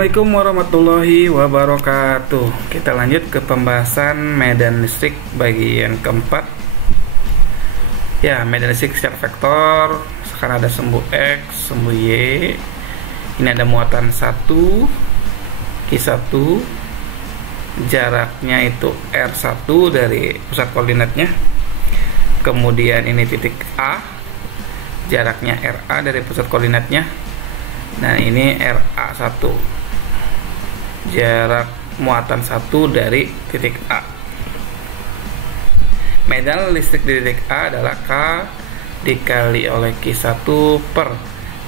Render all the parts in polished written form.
Assalamualaikum warahmatullahi wabarakatuh. Kita lanjut ke pembahasan medan listrik bagian keempat. Ya, medan listrik secara vektor. Sekarang ada sumbu X, sumbu Y. Ini ada muatan 1, Q1. Jaraknya itu R1 dari pusat koordinatnya. Kemudian ini titik A. Jaraknya RA dari pusat koordinatnya. Nah, ini RA1, jarak muatan 1 dari titik A. Medan listrik di titik A adalah K dikali oleh Q1 per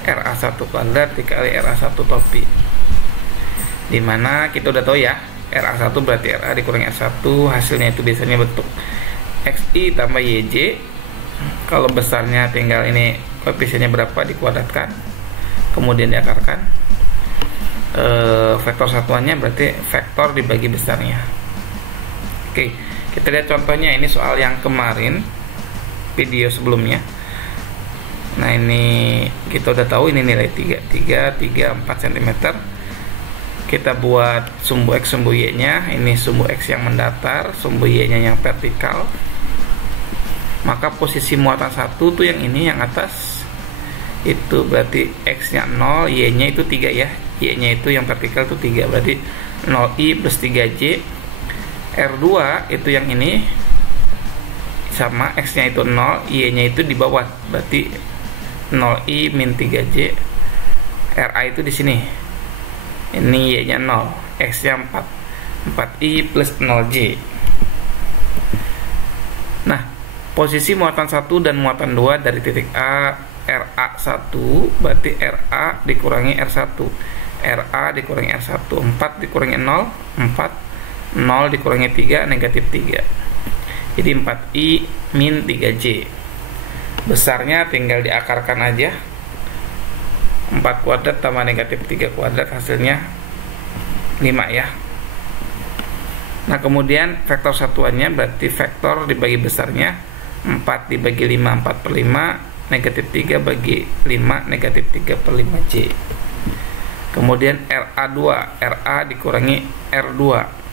RA1 kuadrat dikali RA1 topi. Dimana kita udah tahu ya, RA1 berarti RA dikurangi R1, hasilnya itu biasanya bentuk XI tambah YJ. Kalau besarnya tinggal ini koefisiennya berapa dikuadratkan, kemudian diakarkan. Vektor satuannya berarti vektor dibagi besarnya. Oke, kita lihat contohnya. Ini soal yang kemarin, video sebelumnya. Nah, ini kita udah tahu ini nilai 4 cm. Kita buat sumbu X, sumbu Y nya. Ini sumbu X yang mendatar, sumbu Y nya yang vertikal. Maka posisi muatan 1 tuh yang ini, yang atas. Itu berarti X nya 0, Y nya itu 3 ya. Y nya itu yang vertikal itu 3, berarti 0I plus 3J. R2 itu yang ini sama, X nya itu 0, Y nya itu di bawah, berarti 0I min 3J. RA itu di sini. Ini Y nya 0, X nya 4, 4I plus 0J. Nah, posisi muatan 1 dan muatan 2 dari titik A, RA1 berarti RA dikurangi R1, RA dikurangi R1, 4 dikurangi 0, 4, 0 dikurangi 3, negatif 3. Jadi 4I min 3J. Besarnya tinggal diakarkan aja. 4 kuadrat tambah negatif 3 kuadrat, hasilnya 5 ya. Nah, kemudian vektor satuannya berarti vektor dibagi besarnya 4 dibagi 5, 4 per 5, negatif 3 bagi 5, negatif 3 per 5J. Kemudian RA2, RA dikurangi R2,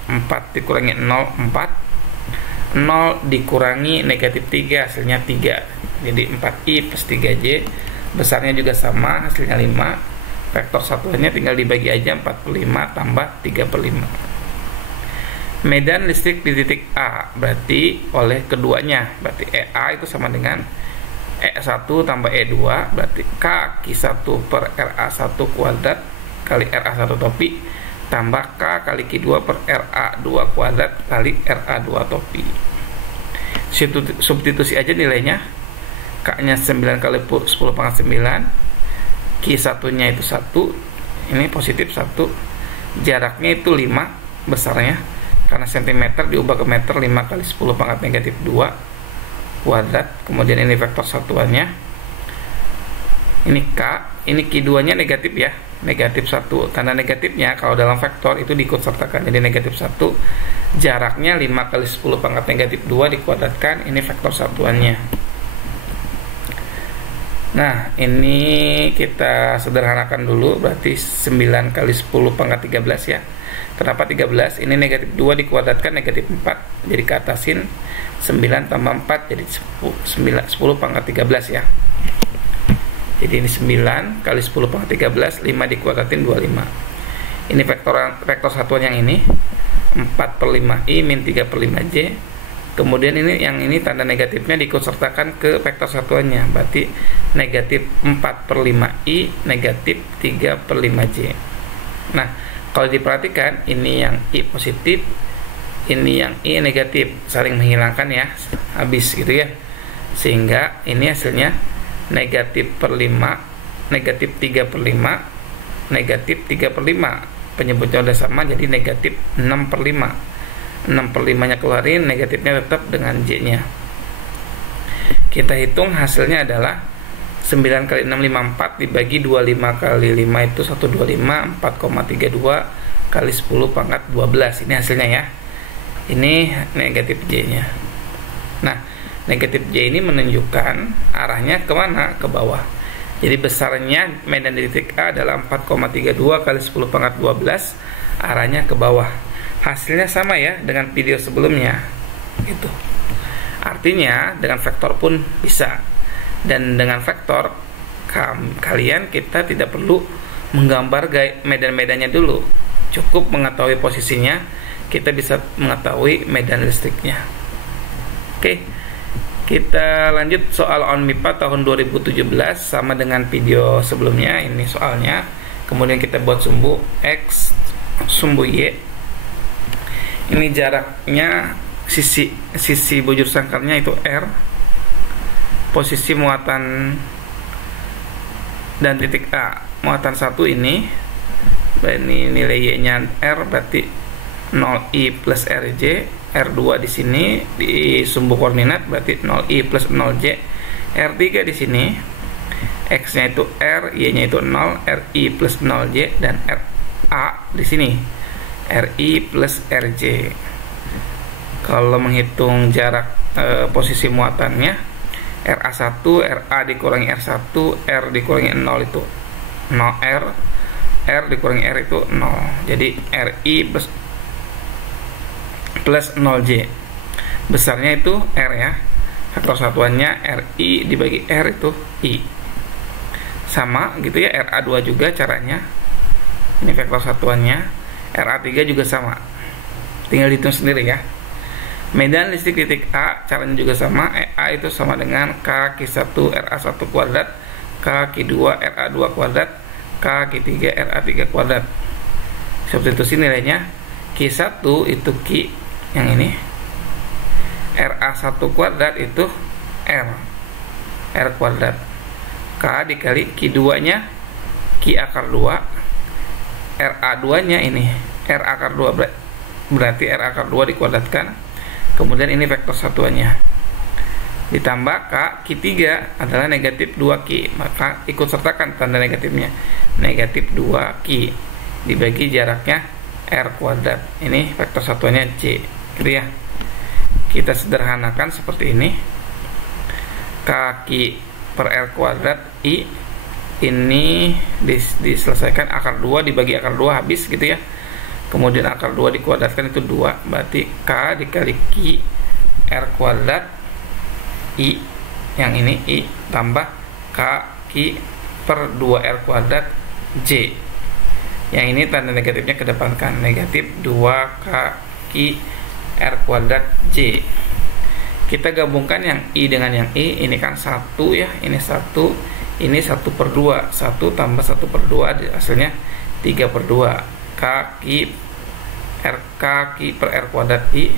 4 dikurangi 0, 4, 0 dikurangi negatif 3, hasilnya 3. Jadi 4I plus 3J. Besarnya juga sama, hasilnya 5. Vektor satuannya tinggal dibagi aja, 4 per 5 tambah 3 per 5. Medan listrik di titik A berarti oleh keduanya, berarti EA itu sama dengan E1 tambah E2, berarti K Q1 per RA1 kuadrat kali RA1 topi tambah K kali Q2 per RA2 kuadrat kali RA2 topi. Substitusi aja nilainya. K nya 9 kali 10 pangkat 9, Q1 nya itu 1, ini positif 1, jaraknya itu 5 besarnya, karena cm diubah ke meter, 5 kali 10 pangkat negatif 2 kuadrat. Kemudian ini vektor satuannya, ini K, ini Q2 nya negatif ya, negatif 1. Tanda negatifnya kalau dalam vektor itu diikut sertakan, jadi negatif 1. Jaraknya 5 kali 10 pangkat negatif 2 dikuadratkan, ini vektor satuannya. Nah, ini kita sederhanakan dulu, berarti 9 kali 10 pangkat 13 ya. Kenapa 13? Ini negatif 2 dikuadratkan negatif 4, jadi ke atasin 9 tambah 4 jadi 10 pangkat 13 ya. Jadi ini 9 kali 10 pangkat 13, 5 dikuadratin 25. Ini vektor satuan yang ini 4 per 5I min 3 per 5J. Kemudian ini yang ini tanda negatifnya diikut sertakan ke vektor satuannya, berarti negatif 4 per 5I negatif 3 per 5J. Nah, kalau diperhatikan, ini yang I positif, ini yang I negatif, saling menghilangkan ya, habis gitu ya. Sehingga ini hasilnya negatif per 5, negatif 3 per 5, negatif 3 per 5. Penyebutnya udah sama, jadi negatif 6 per 5. 6 per 5 nya keluarin, negatifnya tetap dengan J nya. Kita hitung hasilnya adalah 9 kali 6, 54 dibagi 25 kali 5 itu 125, 4,32 kali 10 pangkat 12. Ini hasilnya ya. Ini negatif J nya. Nah, negatif J ini menunjukkan arahnya kemana? Ke bawah. Jadi besarnya medan di titik A adalah 4,32 kali 10 pangkat 12, arahnya ke bawah. Hasilnya sama ya dengan video sebelumnya gitu. Artinya dengan vektor pun bisa. Dan dengan vektor kalian kita tidak perlu menggambar medan-medannya dulu. Cukup mengetahui posisinya, kita bisa mengetahui medan listriknya. Oke. Kita lanjut soal on MIPA tahun 2017 sama dengan video sebelumnya. Ini soalnya. Kemudian kita buat sumbu X, sumbu Y. Ini jaraknya sisi bujur sangkarnya itu R. Posisi muatan dan titik A. Muatan 1 ini nilai Y-nya R, berarti 0I plus RJ. R2 di sini di sumbu koordinat berarti 0I plus 0J. R3 di sini, X-nya itu R, Y-nya itu 0, RI plus 0J, dan RA di sini RI plus RJ. Kalau menghitung jarak posisi muatannya, RA1, RA dikurangi R1, R dikurangi 0 itu 0R, R dikurangi R itu 0. Jadi RI plus 0J. Besarnya itu R ya. Faktor satuannya RI dibagi R itu I. Sama gitu ya, RA2 juga caranya. Ini faktor satuannya. RA3 juga sama. Tinggal dihitung sendiri ya. Medan listrik titik A caranya juga sama. A itu sama dengan K-1 RA1 kuadrat, K-2 RA2 kuadrat, K-3 RA3 kuadrat. Substitusi nilainya. Q1 itu Q yang ini, RA1 kuadrat itu R kuadrat, K dikali Q2 nya Q akar 2, RA2 nya ini R akar 2, berarti R akar 2 dikuadratkan. Kemudian ini vektor satuannya ditambah Q3 adalah negatif 2Q, maka ikut sertakan tanda negatifnya, negatif 2Q dibagi jaraknya R kuadrat. Ini vektor satuannya J gitu ya. Kita sederhanakan seperti ini. Kaki per R kuadrat I ini diselesaikan, akar 2 dibagi akar 2 habis gitu ya. Kemudian akar 2 dikuadratkan itu 2, berarti K dikali Q R kuadrat I, yang ini I tambah K Q per 2R kuadrat J. Yang ini tanda negatifnya kedepankan, negatif 2K Q R kuadrat J. Kita gabungkan yang I dengan yang I, ini kan 1 ya, ini 1, ini 1 per 2, 1 tambah 1 per 2 hasilnya 3 per 2, K Q R, K Q per R kuadrat I.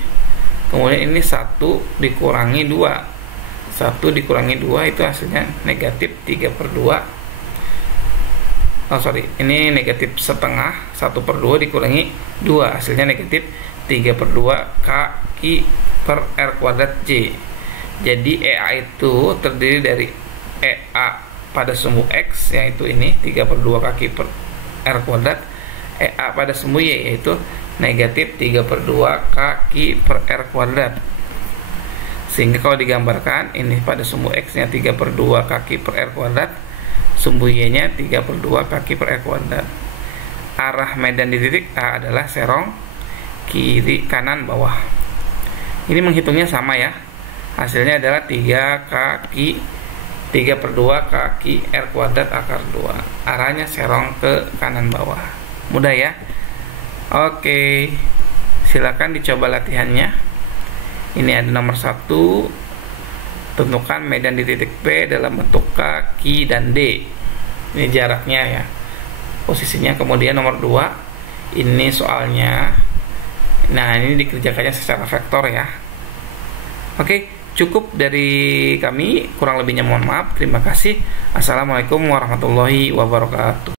Kemudian ini 1 dikurangi 2, 1 dikurangi 2 itu hasilnya negatif 3 per 2. Ini negatif setengah, 1 per 2 dikurangi 2 hasilnya negatif 3 per 2 K Q per R kuadrat J. Jadi EA itu terdiri dari EA pada sumbu X, yaitu ini 3 per 2 K Q per R kuadrat, EA pada sumbu Y yaitu negatif 3 per 2 K Q per R kuadrat. Sehingga kalau digambarkan, ini pada sumbu X nya 3 per 2 K Q per R kuadrat, sumbu Y nya 3 per 2 K Q per R kuadrat. Arah medan di titik A adalah serong kiri kanan bawah. Ini menghitungnya sama ya. Hasilnya adalah 3 kaki 3 per 2 kaki R kuadrat akar 2. Arahnya serong ke kanan bawah. Mudah ya. Oke, silakan dicoba latihannya. Ini ada nomor 1. Tentukan medan di titik P dalam bentuk kaki dan D. Ini jaraknya ya, posisinya. Kemudian nomor 2, ini soalnya. Nah, ini dikerjakannya secara vektor ya. Oke, cukup dari kami. Kurang lebihnya mohon maaf. Terima kasih. Assalamualaikum warahmatullahi wabarakatuh.